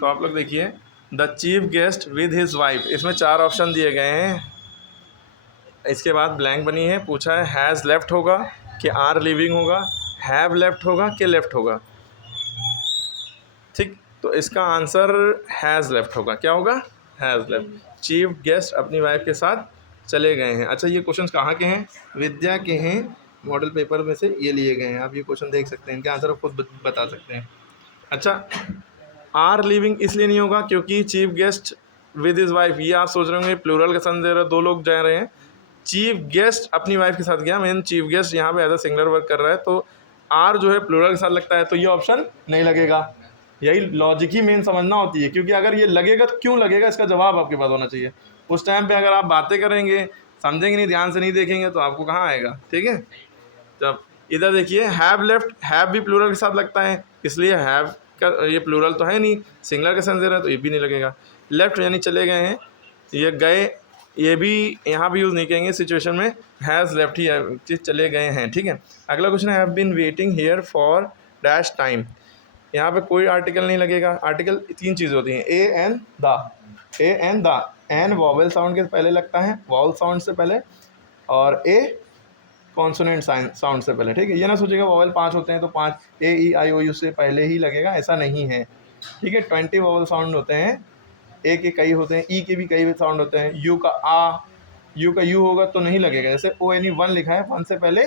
तो आप लोग देखिए, the chief guest with his wife, इसमें 4 ऑप्शन दिए गए हैं। इसके बाद ब्लैंक बनी है, पूछा है हैज़ लेफ्ट होगा कि आर लिविंग होगा, हैव लेफ्ट होगा कि लेफ्ट होगा। ठीक, तो इसका आंसर हैज़ लेफ्ट होगा। क्या होगा? Has left. चीफ गेस्ट अपनी वाइफ के साथ चले गए हैं। अच्छा, ये क्वेश्चन कहाँ के हैं? विद्या के हैं, मॉडल पेपर में से ये लिए गए हैं। आप ये क्वेश्चन देख सकते हैं, इनके आंसर आप खुद बता सकते हैं। अच्छा, आर लिविंग इसलिए नहीं होगा क्योंकि chief guest with his wife, ये आप सोच रहे होंगे प्लूरल का सेंस दे रहा है, 2 लोग जा रहे हैं। चीफ गेस्ट अपनी वाइफ के साथ गया, मेन चीफ गेस्ट यहाँ पे एज अ सिंगुलर वर्क कर रहा है, तो आर जो है प्लूरल के साथ लगता है, तो ये ऑप्शन नहीं लगेगा। यही लॉजिक ही मेन समझना होती है, क्योंकि अगर ये लगेगा तो क्यों लगेगा, इसका जवाब आपके पास होना चाहिए। उस टाइम पे अगर आप बातें करेंगे, समझेंगे नहीं, ध्यान से नहीं देखेंगे, तो आपको कहाँ आएगा। ठीक है, जब इधर देखिए हैव लेफ्ट, हैव भी प्लूरल के साथ लगता है, इसलिए हैव का ये प्लूरल तो है नहीं, सिंगुलर का सेंस दे रहा है, तो ये भी नहीं लगेगा। लेफ्ट यानी चले गए हैं, ये गए, ये भी यहाँ भी यूज़ नहीं करेंगे सिचुएशन में, हैज़ लेफ्ट ही है, चले गए हैं। ठीक है, अगला क्वेश्चन है have been waiting here for dash time. यहाँ पे कोई आर्टिकल नहीं लगेगा। आर्टिकल 3 चीज़ें होती हैं, a and the. A and the, an vowel sound के पहले लगता है, वॉवल साउंड से पहले, और ए कॉन्सोनेंट साउंड से पहले। ठीक है, ये ना सोचिएगा वॉवेल 5 होते हैं तो 5 ए ई आई ओ यू से पहले ही लगेगा, ऐसा नहीं है। ठीक है, 20 वॉवेल साउंड होते हैं, ए के कई होते हैं, ई के भी कई साउंड होते हैं, यू का आ, यू का यू होगा तो नहीं लगेगा। जैसे ओ एन ई 1 लिखा है, 1 से पहले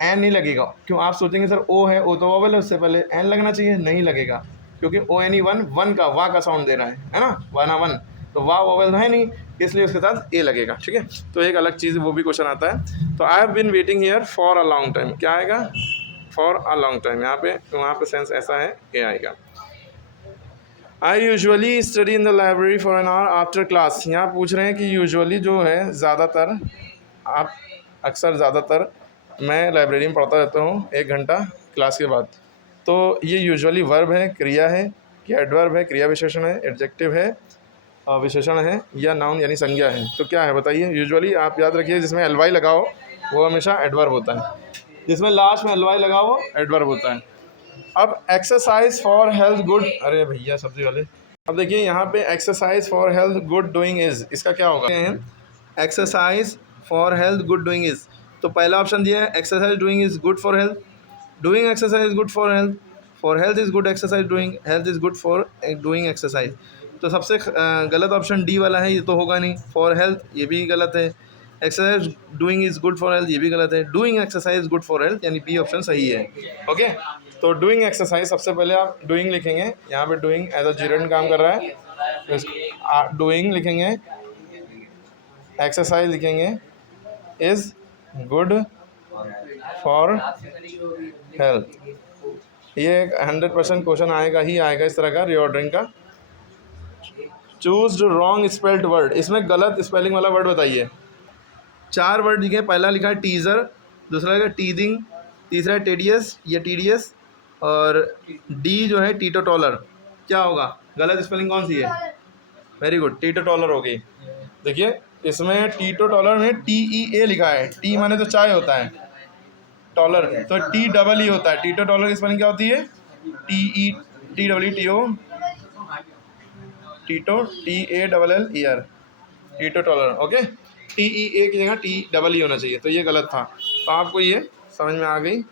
एन नहीं लगेगा। क्यों? आप सोचेंगे सर ओ है, ओ तो वॉवेल है, उससे पहले एन लगना चाहिए, नहीं लगेगा, क्योंकि ओ एन ई 1 का वाह का साउंड दे रहा है ना, वाना 1, तो वाह वॉवेल है नहीं, इसलिए उसके साथ ए लगेगा। ठीक है, तो एक अलग चीज़ वो भी क्वेश्चन आता है। तो I have been waiting here for a long time, क्या आएगा? For a long time. यहाँ पे तो वहाँ पे सेंस ऐसा है, ए आएगा। I usually study in the library for an hour after class. यहाँ पूछ रहे हैं कि यूजुअली जो है ज़्यादातर, आप अक्सर ज़्यादातर मैं लाइब्रेरी में पढ़ता रहता हूँ 1 घंटा क्लास के बाद। तो ये यूजुअली वर्ब है, क्रिया है, कि एडवर्ब है, क्रिया विशेषण है, एडजेक्टिव है, विशेषण है, या नाउन यानी संज्ञा है। तो क्या है बताइए? यूजुअली आप याद रखिए, जिसमें एल वाई लगाओ वो हमेशा एडवर्ब होता है, जिसमें लास्ट में एल वाई लगाओ वो एडवर्ब होता है। अब एक्सरसाइज फॉर हेल्थ गुड, अरे भैया सब्जी वाले, अब देखिए यहाँ पे exercise for health good doing is, इसका क्या होगा? Exercise for health good doing is, तो पहला ऑप्शन दिया है exercise doing is good for health, doing exercise is good for health is good exercise doing, health is good for doing exercise. तो सबसे गलत ऑप्शन डी वाला है, ये तो होगा नहीं। फॉर हेल्थ ये भी गलत है, exercise doing is good for health ये भी गलत है, doing exercise good for health यानी बी ऑप्शन सही है। ओके, तो डूइंग एक्सरसाइज, सबसे पहले आप डूइंग लिखेंगे, यहाँ पे डूइंग एज अ जीरेंड काम कर रहा है, तो डूइंग लिखेंगे, एक्सरसाइज लिखेंगे, इज गुड फॉर हेल्थ। ये 100% क्वेश्चन आएगा ही आएगा इस तरह का, रीऑर्डरिंग का। चूज रॉन्ग स्पेल्ड वर्ड, इसमें गलत स्पेलिंग वाला वर्ड बताइए। 4 वर्ड लिखे, पहला लिखा है टीज़र, दूसरा लिखा है टीदिंग, तीसरा है टेडियस या टीडीएस, और डी जो है टीटो टॉलर। क्या होगा? गलत स्पेलिंग कौन सी है? वेरी गुड, टीटो टॉलर हो गई। देखिए इसमें टीटो टॉलर में टी ई ए लिखा है, टी माने तो चाय होता है, टॉलर तो टी डबल ई होता है। टीटो टॉलर की स्पेलिंग क्या होती है? T E T double E T O, टीटो T A double L E R, टीटो टॉलर। ओके, टी ई ए की जगह टी डबल ई होना चाहिए, तो ये गलत था। तो आपको ये समझ में आ गई।